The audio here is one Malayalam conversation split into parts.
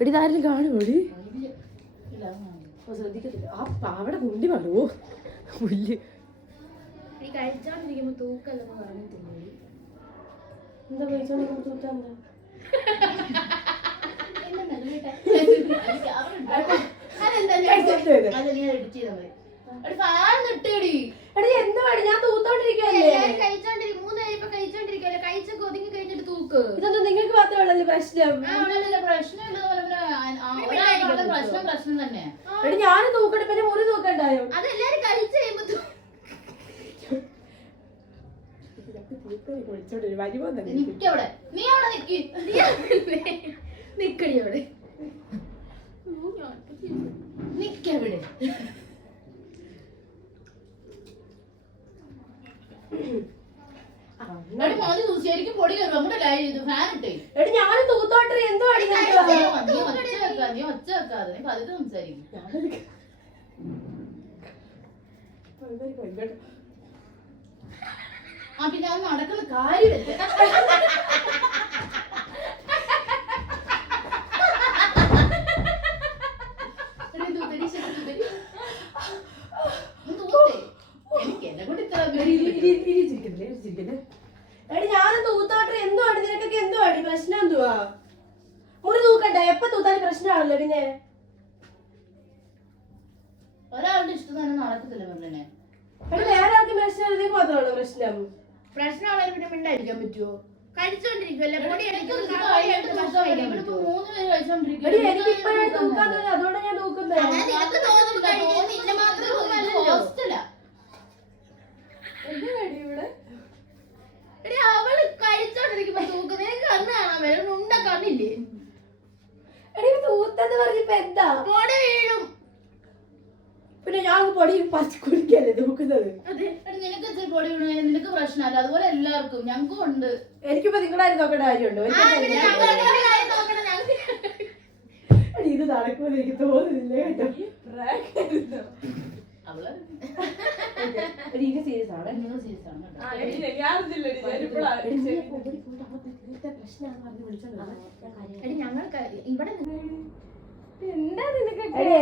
എടി ആരും കാണുമോടി ശ്രദ്ധിക്കത്തില്ല. ആ പാവടെ കുണ്ടി പറയുമോ പുല്ല് കഴിച്ചോണ്ടിരിക്കുമ്പോ തൂക്കല്ലെന്ന് പറഞ്ഞിട്ടില്ലേ? എന്താ കഴിച്ചോണ്ടിരിക്കുമ്പോ തൂക്കാൻ എന്താ? ഞാൻ തൂത്തോണ്ടിരിക്കുവല്ലേ. ഇതൊന്നും നിങ്ങൾക്ക് മാത്രമല്ലല്ലോ പ്രശ്നം. പ്രശ്നം തന്നെ. ഞാൻ തൂക്കട്ടെ, പിന്നെ മുറി തൂക്കണ്ടായോ? അതെല്ലാരും കഴിച്ചു കഴിയുമ്പോ നിക്കവിടെ, നീ അവിടെ നിക്കടി അവിടെ നിക്കവിടെ. ശരിക്കും പൊടി കയറും. നമ്മുടെ ഫാൻ ഇട്ടേ. ഞാൻ തൂത്തോട്ടെ. എന്തോ നീ ഒച്ച വെക്കാതെ നീ പതുക്കെ സംസാരിക്കും. ആ പിന്നെ അത് നടക്കുന്ന കാര്യമില്ല. എനിക്ക് എന്നെ കൊണ്ട് ഇത്ര ഞാനും തൂത്തോട്ടെ. എന്തുവാണ് നിനക്കൊക്കെ? എന്തുവാണ് പ്രശ്നം? എന്തുവാ മുറി തൂക്കണ്ട? എപ്പ തൂത്താലും പ്രശ്നമാണല്ലോ. പിന്നെ ഒരാളുടെ ഇഷ്ടം തന്നെ നടക്കത്തില്ല. മെറിനെ വേറെ ആൾക്ക് പ്രശ്നം മാത്രമാണോ പ്രശ്നം? പ്രശ്നമാണെങ്കിൽ പിന്നെ മിണ്ടായിരിക്കാൻ പറ്റുമോ? കഴിച്ചോണ്ടിരിക്കുവല്ലേ. അതുകൊണ്ട് ഞാൻ നോക്കുന്നത്. അവള് കഴിച്ചോണ്ടിരിക്കുമ്പോ തൂക്കുന്നത് കണ്ണ് കാണാൻ വരും. ഉണ്ട കണ്ണില്ലേ? തൂത്തെന്ന് പറഞ്ഞപ്പോ എന്താ? പൊടി വീഴും. പിന്നെ ഞാൻ പൊടി പറിച്ച് കുടിക്കല്ലേ തൂക്കുന്നത്. നിനക്ക് പൊടി വീണു നിനക്ക് പ്രശ്നമല്ല. അതുപോലെ എല്ലാവർക്കും ഞങ്ങൾക്കും ഉണ്ട്. എനിക്കിപ്പോ നിങ്ങളുടെ കാര്യം നോക്കേണ്ട കാര്യമുണ്ടോ? ഇത് നടക്കുമെന്ന് എനിക്ക് തോന്നുന്നില്ല കേട്ടോ. സീരിയസ് ആണ്.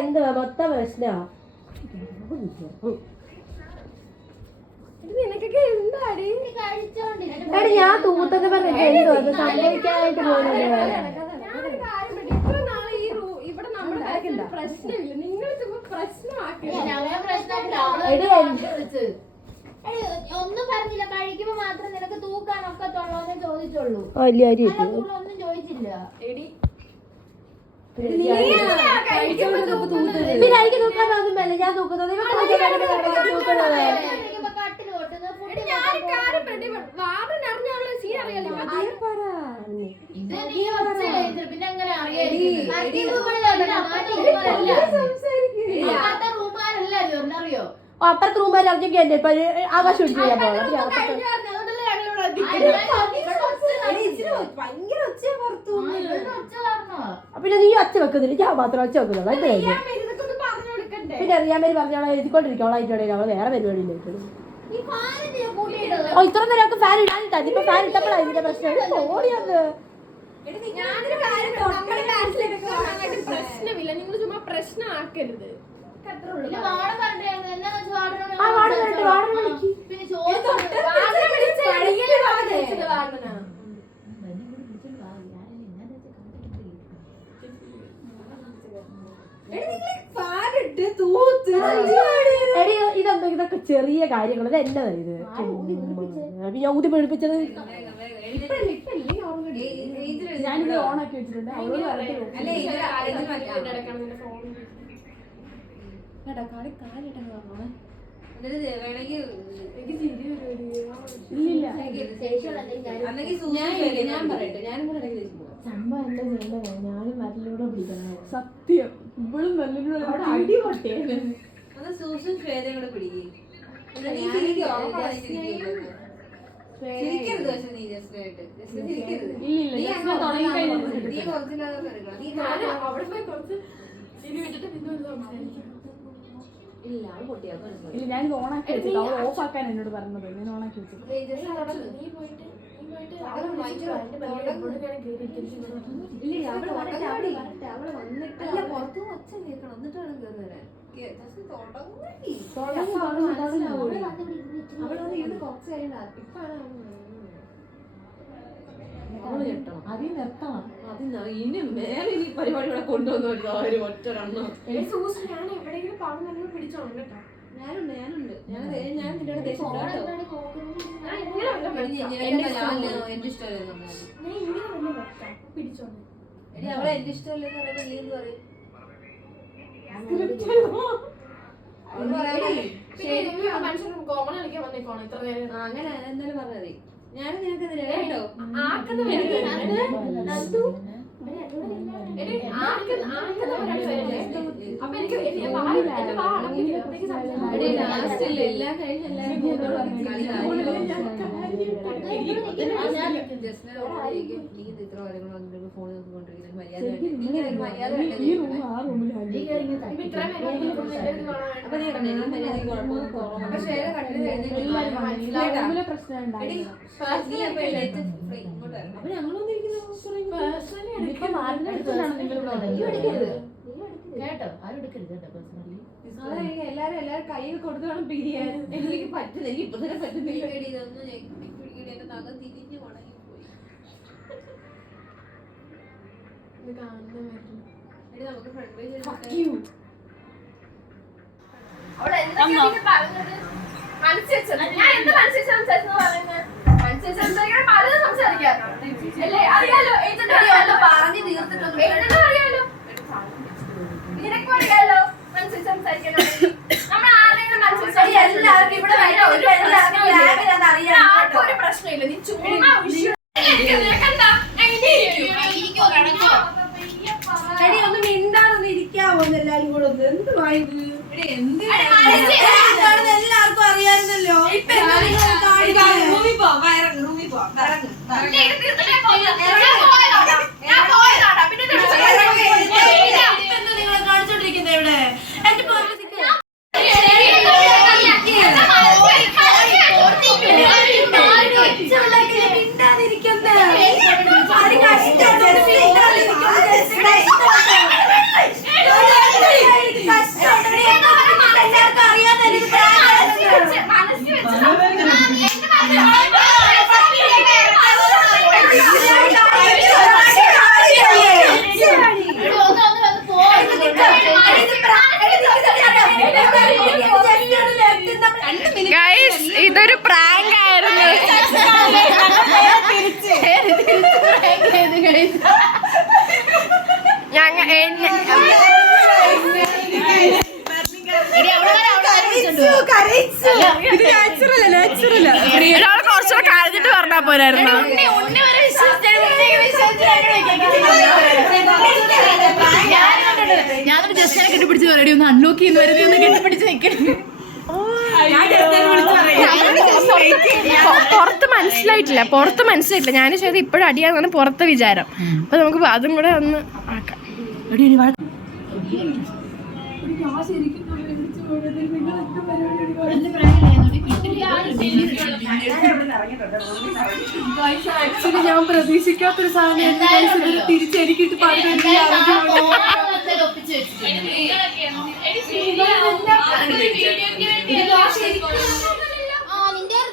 എന്തുവാ മൊത്തം പ്രശ്നാ? നിനക്കൊക്കെ എന്താടി? ഞാൻ തൂത്തെന്ന് പറഞ്ഞിട്ട് എന്തോ അത് സംഭവിക്കാനായിട്ട് പോകുന്നത്. പ്രശ്നമില്ല. നിങ്ങൾ ഒന്നും പറഞ്ഞില്ല. കഴിക്കുമ്പോ മാത്രം നിനക്ക് തൂക്കാനൊക്കത്തുള്ളൂന്ന് ചോദിച്ചുള്ളൂ. ഒന്നും ചോദിച്ചില്ല. പിന്നെ എനിക്ക് തൂക്കാനൊന്നുമല്ല ഞാൻ തൂക്കുന്നത്. പിന്നെ എങ്ങനെ അറിയാം? അറിയോ? അപ്പുറത്തെ റൂമാർ അറിഞ്ഞെങ്കിൽ എന്റെ ഇപ്പൊ ആകാശം ഇടിച്ചു ചെയ്യാൻ പോകണം. പിന്നെ നീ ഒച്ച വെക്കുന്നില്ല. ഞാൻ മാത്രം ഒച്ച വെക്കുന്നുള്ളൂ. അതിന്റെ കാര്യം പിന്നെ അറിയാൻ പറഞ്ഞോളാം. എഴുതിക്കൊണ്ടിരിക്കോളായിട്ടോടെ അവള് വേറെ പരിപാടിയില്ല. ഇത്ര നേരം ഫാൻ ഇടാൻ തന്നെ. ഇപ്പൊ ഫാൻ ഇട്ടപ്പോഴാണ് ഇതിന്റെ പ്രശ്നം. ഓടിയത് പ്രശ്നമില്ല. നിങ്ങൾ ചുമ്മാ പ്രശ്നമാക്കരുത്. ഇതെന്തോ ഇതൊക്കെ ചെറിയ കാര്യങ്ങൾ. ഇത് എന്നതാ ഇത്? ഞാൻ ഊതി പിടിപ്പിച്ചത് ഞാനിവിടെ ഓണാക്കി വെച്ചിട്ടുണ്ട്. ഞാനും മറ്റിലൂടെ പിടിക്കണം. സത്യം ഇവളും നല്ലൂടെ അടി പൊട്ടിയാണ്. കൂടെ പിടിക്കും. ഞാൻ ഓണാക്കി വെച്ചത്. അവൾ ഓഫ് ആക്കാൻ എന്നോട് പറഞ്ഞത്. ഞാൻ ഓണാക്കി വെച്ചത്. പുറത്തു ഒച്ച കേൾക്കണം എന്നിട്ട് വേണം കയറി വരാൻ. അവളത് ഇരുന്ന് കുറച്ച് കഴിയണ്ട ഇപ്പാണ് അതിൽ നിർത്തണം. ഇനി മേലെ ഈ പരിപാടി ഇവിടെ കൊണ്ടുവന്നു ഒറ്റ ഞാൻ എവിടെയെങ്കിലും പാടുന്ന പിടിച്ചോണം കേട്ടോ. ഞാനുണ്ട് ഞാൻ നിന്റെ ദേഷ്യം എന്റെ ഇഷ്ടമല്ലെന്ന് പിടിച്ചോണം. എടി അവളെ എന്റെ ഇഷ്ടമല്ലെന്ന് പറയുമ്പോ നീ എന്ത് പറയും? മനുഷ്യൻ കോമൺ കളിക്കാൻ വന്നേക്കോണം ഇത്ര നേരം. അങ്ങനെ എന്തായാലും പറഞ്ഞാൽ മതി. ഞാനും നിനക്ക് കേട്ടോ എല്ലാം കഴിഞ്ഞ് ഇത്ര കാര്യങ്ങൾ ഫോൺ നോക്കിക്കൊണ്ടിരിക്കുന്നത് മര്യാദ അപ്പൊ നീ പറഞ്ഞ മര്യാദയ്ക്ക് കുഴപ്പമൊന്നും പക്ഷേ അപ്പൊ ഞങ്ങളൊന്നും കേട്ടോ ആരും എടുക്കരുത് കേട്ടോ പേഴ്സണലി. എല്ലാരും കയ്യിൽ കൊടുത്തു വേണം പിരിയാൻ. എനിക്ക് പറ്റുന്നില്ല, എനിക്ക് ഇപ്പൊ തന്നെ പറ്റുന്നില്ല. എന്റെ നഖം തിരിഞ്ഞു ഉണങ്ങിപ്പോയി. നമുക്ക് ഫ്രണ്ട് പേജ് അവിടെ എന്തൊക്കെയാണ് പറഞ്ഞത്? മനസ്സിൽ ഞാൻ എന്ത് മനസ്സിൽ സംസാരിച്ചു പറയുന്നത്? മനസ്സിൽ സംസാരിക്കാൻ പലതും സംസാരിക്കാറുണ്ട് അല്ലേ? അറിയാലോ പറഞ്ഞു തീർത്തിട്ടൊന്നും അറിയാലോ. നിനക്കും അറിയാലോ മനസ്സിൽ സംസാരിക്കണം. നമ്മൾ ആരെങ്കിലും മനസ്സിൽ എല്ലാവർക്കും ഇവിടെ ആർക്കും ഒരു പ്രശ്നമില്ല. നീ ചുമ്മാ ഒന്നും മിണ്ടാതൊന്നും ഇരിക്കാവോ എല്ലാരും കൂടെ ഒന്ന്? എന്തുവായത്? എല്ലാവർക്കും അറിയാറുണ്ടല്ലോ. നിങ്ങൾ കാണിച്ചോണ്ടിരിക്കുന്നത് ഇവിടെ എന്റെ ഇതൊരു പ്രാങ്ക് ആയിരുന്നു. കുറച്ചുകൂടെ കഴിഞ്ഞിട്ട് പറഞ്ഞാ പോരായിരുന്നു. ഞാനൊരു ജസ്റ്റ് കെട്ടിപ്പിടിച്ച് പറയടി ഒന്ന് അൺലോക്ക് ചെയ്യുന്ന വരെ ഒന്ന് കെട്ടിപ്പിടിച്ച് നിൽക്കണം. പുറത്ത് മനസ്സിലായിട്ടില്ല ഞാൻ ചെയ്ത് ഇപ്പോഴും അടിയാന്നാണ് പുറത്തെ വിചാരം. അപ്പൊ നമുക്ക് അതും കൂടെ ഒന്ന് ആക്കാം. ഞാൻ പ്രതീക്ഷിക്കാത്തൊരു സാധനം തിരിച്ചെനിക്കിട്ട്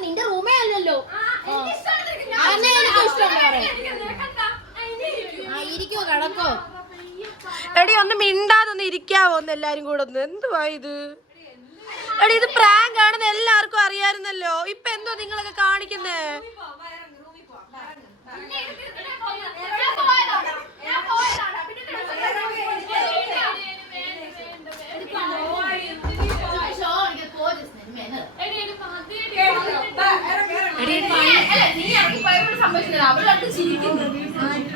നിന്റെ റൂമേ അല്ലല്ലോ. ഇരിക്കോ കിടക്കോ? എടി ഒന്ന് മിണ്ടാതൊന്ന് ഇരിക്കാവോ ഒന്ന് എല്ലാരും കൂടെ ഒന്ന്? എന്തുവാ ഇത്? എടി ഇത് പ്രാങ്ക് ആണെന്ന് എല്ലാവർക്കും അറിയാമായിരുന്നല്ലോ. ഇപ്പൊ എന്തോ നിങ്ങളൊക്കെ കാണിക്കുന്നേ?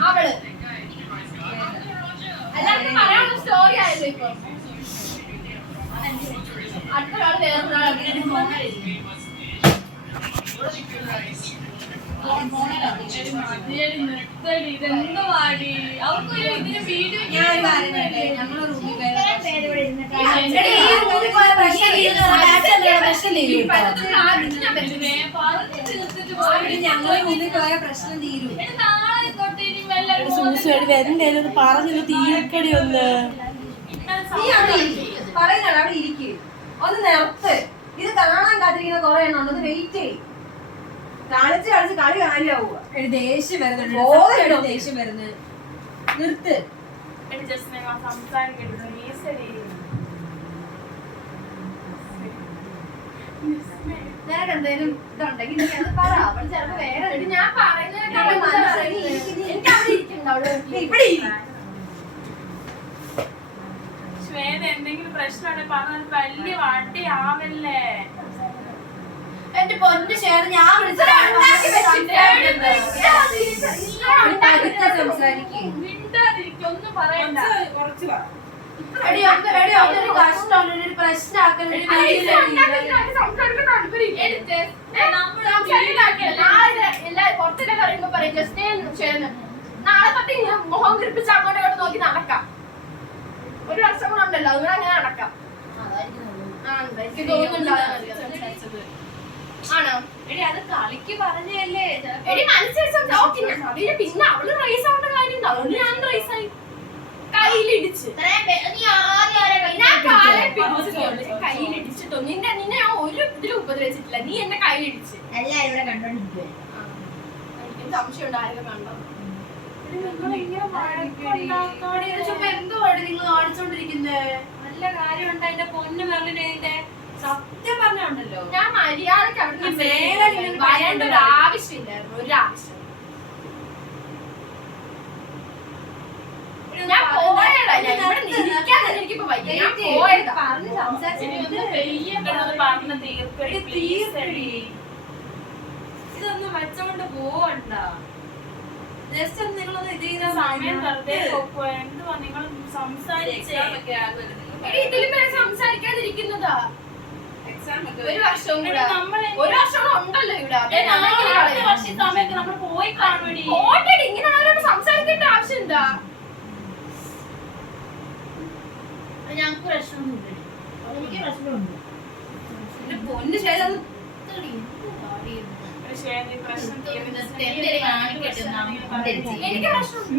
അവള് അല്ലാണ്ട് പറയാനുള്ള സ്റ്റോറി ആയല്ലോ ഇപ്പൊ. അടുത്തൊരാൾ വേറൊരാൾ ഞങ്ങളെ റൂമിൽ ഞങ്ങളെ മുന്നിൽ പോയ പ്രശ്നം തീരും. എന്തേലും ഒന്ന് പറഞ്ഞൊന്ന് തീർക്കടി ഒന്ന്. പറയുന്നതാണ് അവിടെ ഇരിക്കും. ഒന്ന് നിർത്ത്. ഇത് കാണാൻ കാത്തിരിക്കുന്ന കുറെ എണ്ണം ഉണ്ട്. വെയിറ്റ് ചെയ്യും. കളിച്ച് കളിച്ച് കളി കാര്യമാവുക. ദേഷ്യം വരുന്നുണ്ട്. ദേഷ്യം വരുന്നത് നിർത്ത്. എന്തേലും ഇതുണ്ടെങ്കിൽ അത് പറ. അവൾ ചിലപ്പോ വേറെ ഞാൻ പറയുന്നത് എനിക്ക് അവിടെ ഇരിക്കുന്നുണ്ട്. ഇവിടെ ശ്വേത എന്തെങ്കിലും പ്രശ്നമുണ്ടെങ്കിൽ പറഞ്ഞാൽ വലിയ വണ്ടി ആവല്ലേ. എന്റെ പൊന്നു ഷേർ ഞാൻ ഒന്നും പറയണ്ട. പുറത്തൊക്കെ പറയുമ്പോ പറയും ജസ്റ്റ് നാളെ തൊട്ട് മുഖം കുറിപ്പിച്ച് അങ്ങോട്ട് ഇങ്ങോട്ട് നോക്കി നടക്കാം. ഒരു വർഷം കൂടെ ഉണ്ടല്ലോ അതുകൊണ്ട് അങ്ങനെ നടക്കാം. എനിക്ക് തോന്നുന്നുണ്ടാവും. ആണോ എടി അത് കളിക്ക് പറഞ്ഞല്ലേ. എടി മനസ്സിലാക്കി പിന്നെ അവള് റൈസ് ആവേണ്ട കാര്യം അതുകൊണ്ട് ഞാൻ റൈസ് ആയി കയ്യിലിടിച്ച് കയ്യിലിടിച്ചിട്ടോ. നിന്നെ ഞാൻ ഒരു ഇതിലും ഉപദ്രവിച്ചിട്ടില്ല. നീ എന്നെ കയ്യിലിടിച്ച് എല്ലാരും ഇവിടെ കണ്ടോണ്ടിരിക്കുക. എനിക്ക് സംശയം ഉണ്ട് ആരൊക്കെ കണ്ടോ. എന്തുവാണ് നിങ്ങൾ കാണിച്ചോണ്ടിരിക്കുന്നേ? നല്ല കാര്യമുണ്ട്. അതിന്റെ പൊന്നു മെറിലിനെ സത്യം പറഞ്ഞുണ്ടല്ലോ. ഞാൻ മര്യാദക്ക് അവിടെ വരേണ്ട ഒരു ആവശ്യമില്ലായിരുന്നു. ഒരു ആവശ്യം ഞാൻ പോയതാ. എനിക്കിപ്പോ വയ്യ. ഞാൻ പോയതാ. പറഞ്ഞ് ഇതൊന്നും വെച്ചോണ്ട് പോവണ്ട. ജസ്റ്റ് നിങ്ങളൊന്ന് ഇത് ചെയ്താൽ സമയം വെറുതെ എന്തുവാ നിങ്ങൾ സംസാരിച്ചേ. ഇതിലും പേര് സംസാരിക്കാതിരിക്കുന്നതാ. ഒരു വർഷവും കൂടെ ഒരു വർഷം ഉണ്ടല്ലോ ഇവിടെ. സമയത്ത് നമ്മൾ പോയി കാണുവടി. ഓൾറെഡി ഇങ്ങനെയുള്ളവരോട് സംസാരിക്കേണ്ട ആവശ്യം എന്താ? ഞങ്ങൾക്ക് പ്രശ്നമൊന്നുമില്ല. എനിക്ക് പ്രശ്നമുണ്ട്. പൊന്ന് ശേഷം പ്രശ്നം എനിക്ക് പ്രശ്നം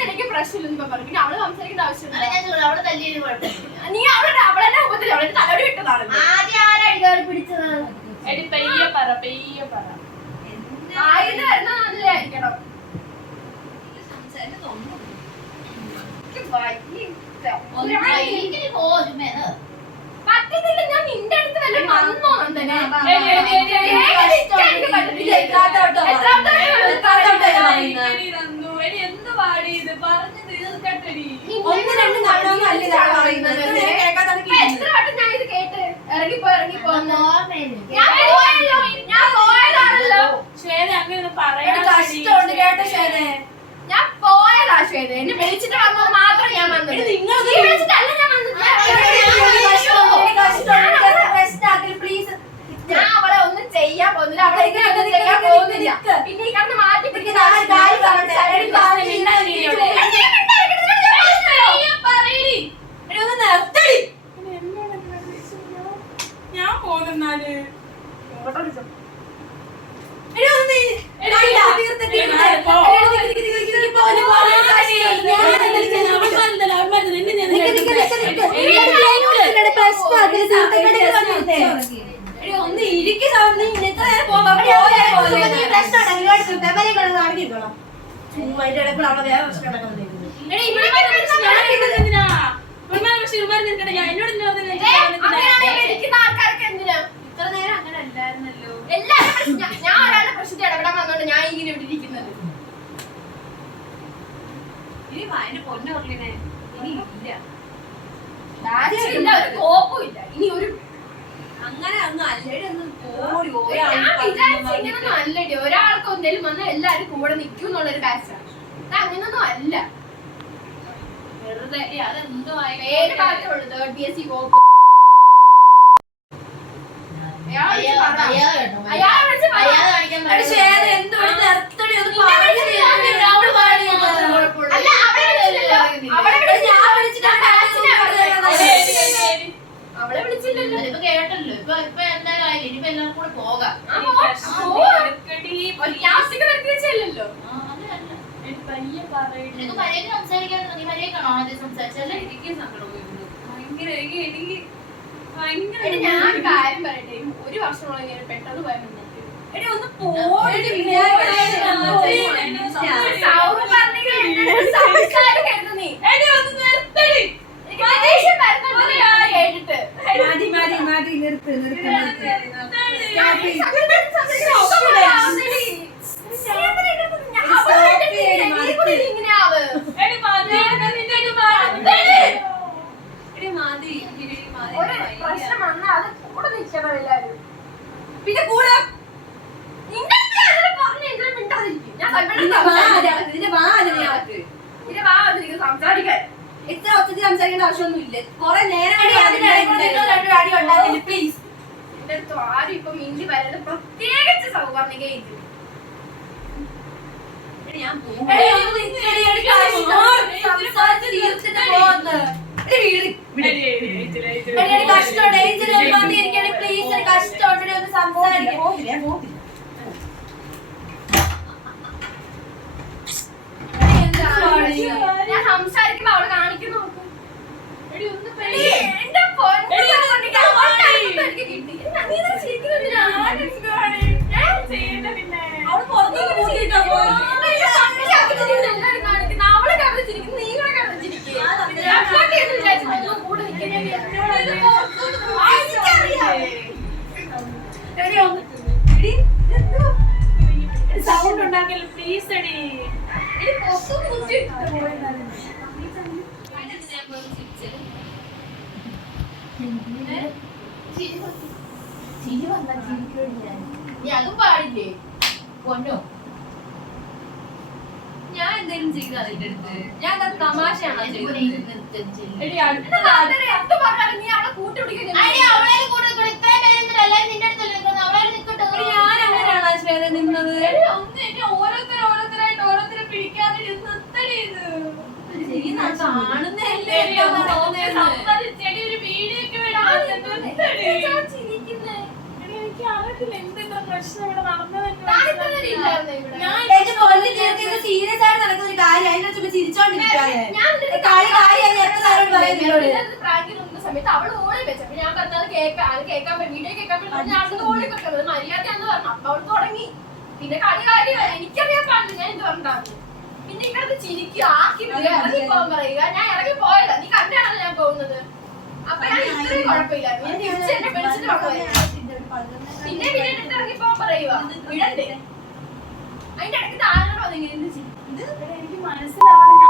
എനിക്ക് പ്രശ്നമില്ലെന്ന് പറഞ്ഞു. പിന്നെ അവള് സംസാരിക്കേണ്ട ആവശ്യം നീ അവളെ അവളെന്നെ ഉപദ്രവം അവളെ തലടി വിട്ടതാണ്. എടി പെയ്യെ പറ പെയ്യെ പറ. ആയത് വരുന്ന നല്ലതായിരിക്കണം. പറ്റത്തില്ല. ഞാൻ നിന്റെ അടുത്ത് വല്ല വന്നോ തന്നെ എന്ത് പാടി ഇത് പറഞ്ഞു തീർക്കട്ടടി. എത്ര വട്ടം ഞാൻ ഇത് കേട്ട് ഇറങ്ങിപ്പോ ഞാൻ പോയല്ലോ. ഞാൻ പോയതാണല്ലോ. ശ്വേത അങ്ങനെ പറയണം. കഷ്ടമുണ്ട് കേട്ടോ ശ്വേത. ഞാൻ പോയതാ ശ്വേത. എന്നെ വിളിച്ചിട്ട് വന്നത് മാത്രം ഞാൻ വന്നത്. നീ വിളിച്ചിട്ടല്ല ഞാൻ വന്നത്. ഞാൻ അവളെ ഒന്നും ചെയ്യാൻ പോകുന്നില്ല. അവളെ ചെയ്യാൻ പോകുന്നില്ല. പിന്നെ ഈ കണ്ണ് മാറ്റി ഞാൻ പോകുന്നാല് ഒന്ന് ഇരിക്കുന്ന ആൾക്കാർക്ക് എന്തിനാ ഇത്ര നേരം അങ്ങനെ അല്ലായിരുന്നല്ലോ. എല്ലാവരും ഞാൻ ഒരാളുടെ പ്രശ്നത്തിൽ ഇടപെടാൻ വന്നോണ്ട് ഞാൻ ഇങ്ങനെ ഇവിടെ ഇരിക്കുന്നത്. ഇനി അതിന്റെ പൊന്നു പറഞ്ഞേ ഇനി ഇല്ല. ഒരു കോപ്പുമില്ല. ഇനി ഒരു അങ്ങനെ ഒന്നും അല്ലടി ഒന്നും ഞാൻ വിചാരിച്ചു ഇങ്ങനൊന്നും അല്ലടി. ഒരാൾക്ക് എന്തെങ്കിലും വന്നാൽ എല്ലാരും കൂടെ നിൽക്കും എന്നുള്ളൊരു ബാച്ചാണ്. ഇത് അങ്ങനൊന്നും അല്ല. വെറുതെ അതെന്തോ പേര് മാത്രമുള്ളൂ. തേർഡ് BSc കോപ്പ്. അയാളെ വിളിച്ച് എടി ശ്വേത എന്തുകൊണ്ട് നിർത്തടി ഒന്ന് പറഞ്ഞു അല്ല അവളെ വിളിച്ചില്ലല്ലോ. അവളെ ഞാൻ വിളിച്ചിട്ട് അവളെ വിളിച്ചില്ലല്ലോ. ഇപ്പൊ കേട്ടല്ലോ. ഇപ്പൊ എന്താ കാര്യം? ഇനിയിപ്പോ എല്ലാവർക്കും കൂടെ പോകാം. ലാസ്റ്റിക്ക് നിർത്തി വെച്ചല്ലോ. നിനക്ക് മര്യാദ സംസാരിക്കാൻ നീ മര്യാദക്കാണോ ആദ്യം സംസാരിച്ചല്ലേ? എനിക്ക് സങ്കടം വരുന്നു. ഭയങ്കര എടി ഞാൻ കാര്യം പറയട്ടെ, ഒരു വർഷമോളം ഇങ്ങനെ പെട്ടെന്ന് പോയാൽ എടി ഒന്ന് പോയിട്ട് സംസാരിക്കരുത് നീ. എടി ഒന്ന് നിർത്തടി. ദേഷ്യം വരുന്നുണ്ട് കേട്ടിട്ട്. മതി നിർത്ത് പ്രശ്നം വന്നാൽ അത് കൂടെ നിൽക്കണം എല്ലാരും. പിന്നെ കൂടെ സംസാരിക്കാൻ ഇത്ര ഒത്തിരി സംസാരിക്കേണ്ട ആവശ്യമൊന്നുമില്ല. കൊറേ നേരം പ്ലീസ്. എന്റെ അടുത്ത് ആരും ഇപ്പൊ മിണ്ടി വരുന്നത് പ്രത്യേകിച്ച് സൗവർണിക ഇത്. ഞാൻ ഞാൻ സംസാരിക്കുമ്പോ അവള് കാണിക്കുന്നു നോക്കും. എന്റെ എനിക്ക് കിട്ടി. നീ ചിരിക്കുന്നില്ല. അവള് പുറത്തേക്ക് പോയിട്ടോ. അവളെ കടന്നിരിക്കും, നീ കൂടെ കടന്നിരിക്കും. കൂടെ സൗണ്ട് ഉണ്ടാക്കല് പ്ലീസ് എടി. ചിരി വന്നാ ചിരിക്കോടി നീ അതും പാടില്ലേ പൊന്നോ? ഞാൻ എന്തെങ്കിലും ചെയ്ത് അതിന്റെ അടുത്ത് ഞാൻ തമാശയാണോ ചെയ്തത്? എടി എന്ത് പറഞ്ഞാലും നീ അവളെ കൂട്ടുപിടിക്കുന്നു. ഞാൻ അങ്ങനെയാണോ ശ്വേത നിന്നത്? ഓരോരുത്തരെ പിടിക്കാതെ കാണുന്നല്ലേ സംസാരിച്ചെടി ഒരു വീഡിയോ ഒക്കെ വിടാൻ എനിക്ക് അറിയത്തില്ല എന്തെന്താ പ്രശ്നം ഇവിടെ സീരിയസ് ആയിട്ട് നടക്കുന്ന ഒരു കാര്യം അതിനെ ചിരിച്ചോണ്ടിരിക്കാതെ സമയത്ത് അവള് ഓടി വെച്ചപ്പോ ഞാൻ പറഞ്ഞത് കേൾക്കാൻ വീഡിയോ കേൾക്കാൻ വേണ്ടി ഞാൻ ഓടി വെക്കുന്നത് മര്യാദയാന്ന് പറഞ്ഞു. അപ്പൊ അവൾ തുടങ്ങി. പിന്നെ കളി കാര്യമാണ് എനിക്കറിയാൻ പാടില്ല ഞാൻ എന്ത് പറഞ്ഞാണ്. പിന്നെ ഇവിടുത്തെ ചിരിക്കുക ആക്കില്ല ഇറങ്ങി പോകാൻ പറയുക. ഞാൻ ഇറങ്ങി പോയല്ല, നീ കണ്ടാണല്ലോ ഞാൻ പോകുന്നത്. അപ്പൊ ഞാൻ ഇത്രയും കുഴപ്പമില്ലായിരുന്നു. ഞാൻ തിരിച്ച് എന്നെ വിളിച്ചിട്ട് വന്നതായിരുന്നു. പിന്നെ വീട്ടിട്ട് ഇറങ്ങി പോകാൻ പറയുക വിടണ്ടേ. അതിന്റെ ഇടയ്ക്ക് താഴെ വന്നിങ്ങനെ എന്ത് ചെയ്യും? എനിക്ക് മനസ്സിലാവണം.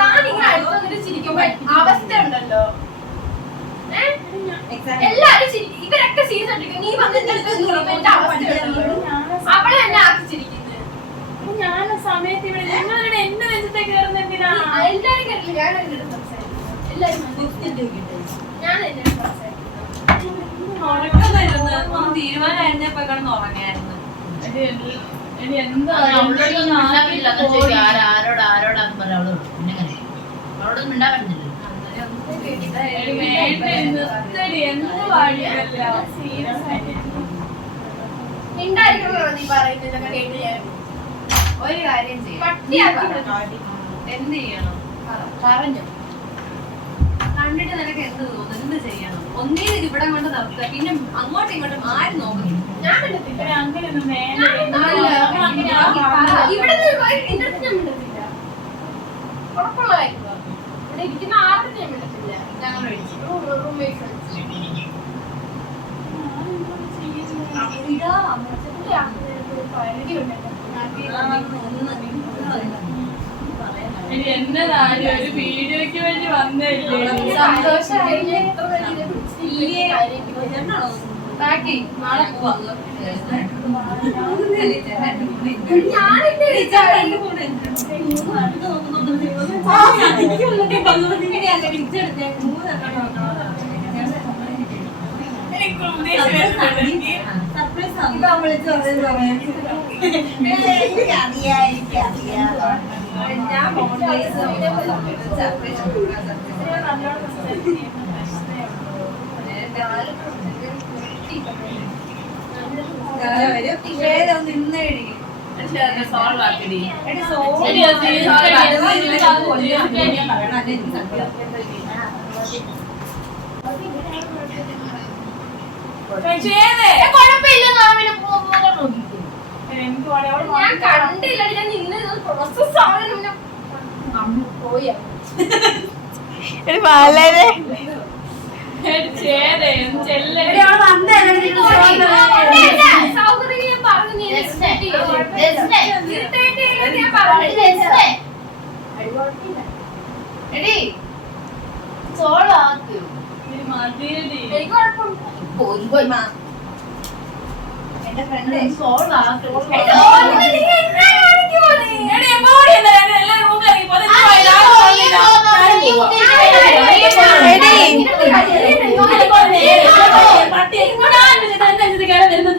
താനിങ്ങനെ അടുത്തൊന്നിട്ട് ചിരിക്കുമ്പോ അവസ്ഥ ഉണ്ടല്ലോ. എല്ലാരും ചിരിക്കും. ഇവരൊക്കെ സീരിയസ് ആയിട്ടിരിക്കും. നീ വന്നിട്ട് എന്റെ അവസ്ഥ ഉണ്ടല്ലോ. അവളെ തന്നെ ആക്കി ചിരിക്കുന്നത്. ഞാൻ സമയത്ത് ഇവിടെ നിങ്ങളിവിടെ എന്റെ നെഞ്ചത്തേക്ക് കയറുന്ന എന്തിനാ? എല്ലാരും കേട്ടില്ല. ഞാൻ എന്റെ അടുത്ത് സംസാരിക്കും. എല്ലാരും ഞാൻ എന്റെ അടുത്ത് സംസാരിക്കും. തീരുമാനമായിരുന്നപ്പോ കിടന്ന് ഉറങ്ങിയായിരുന്നു. ആരോടാന്ന് പറയാം അവളോട്. പിന്നെ അവളോടൊന്നും മിണ്ടാൻ പറ്റുന്നില്ല. ഉണ്ടായിരിക്കണോ നീ പറയുന്നതൊക്കെ കേട്ട് ഞാൻ ഒരു കാര്യം ചെയ്യും. പട്ടിയാക്കി എന്ത് ചെയ്യണം പറഞ്ഞു കണ്ടിട്ട് നിനക്ക് എന്ത് തോന്നുന്നു? എന്ത് ചെയ്യണം? ഒന്നേ ഇത് ഇവിടെ കൊണ്ട് നിർത്തുക. പിന്നെ അങ്ങോട്ടും ഇങ്ങോട്ടും ആരും നോക്കുന്നു. ഞാൻ മിണ്ടത്തില്ല. അങ്ങനെയൊന്നും ഇവിടെ നിന്റെ അടുത്ത് ഞാൻ മിണ്ടത്തില്ല. കുഴപ്പമുള്ള കാര്യമാ. ഇവിടെ ഇരിക്കുന്ന ആർക്കും ഞാൻ മിണ്ടത്തില്ല. ഞങ്ങൾ വിളിച്ചു റൂംമേറ്റ് എന്നതായാലും ഒരു വീഡിയോക്ക് വേണ്ടി വന്നല്ലേ. സന്തോഷമായി. ബാക്കി നാളെ പോവാം. ഞാനിന്റെ സോൾവ് ആക്കടി ഞാൻ കണ്ടില്ല, ഞാൻ ഇന്ന് പ്രോസസ് ആവാൻ പോയി. വളരെ സൗകര്യം ഞാൻ പറഞ്ഞു, നീ irritate ചെയ്യരുത് ഞാൻ പറഞ്ഞു. എടി സോൾവ് ആക്കൂ എനിക്ക് കുഴപ്പമില്ല. എന്റെ ഫ്രണ്ട് സോൾവ് ആക്കൂ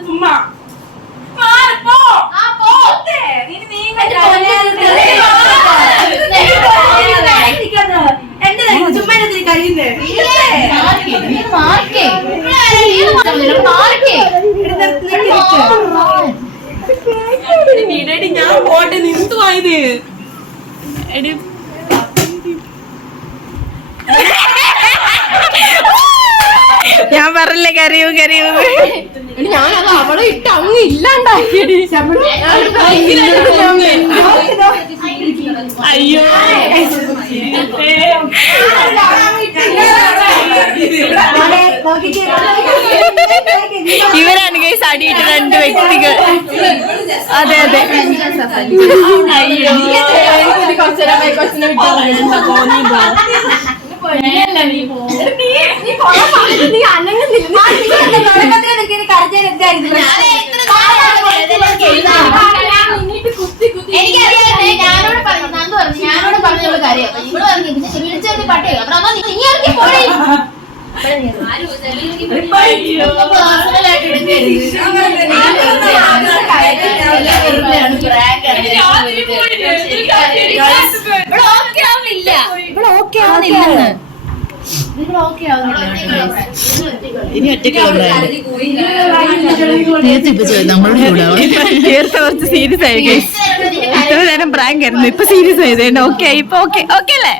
ചുമ്മാ ഞാൻ പോട്ടെ നിന്തുവായത് എടി ഞാൻ പറഞ്ഞില്ലേ കരയൂ ഞാനത് അവളെ ഇട്ട് അങ്ങ് ഇല്ലാണ്ടാക്കിയടി. അയ്യോ ഇവരാണ് ഗൈസ് അടിയിട്ട് രണ്ട് വ്യക്തികൾ. അതെ അതെ അയ്യോ നീ അനങ്ങുന്നില്ല. ഞാനോട് പറഞ്ഞോളൂ കാര്യം ഇവള് പറഞ്ഞു വിളിച്ചു പട്ടേ അപ്പൊ നീ ഇറങ്ങി പോയി തീർച്ച കുറച്ച് സീരിയസ് ആയി ഇത്ര നേരം പ്രാങ്ക് ആയിരുന്നു, ഇപ്പൊ സീരിയസ് ആയതുകൊണ്ട് ഓക്കെ ഇപ്പൊ ഓക്കെ അല്ലേ?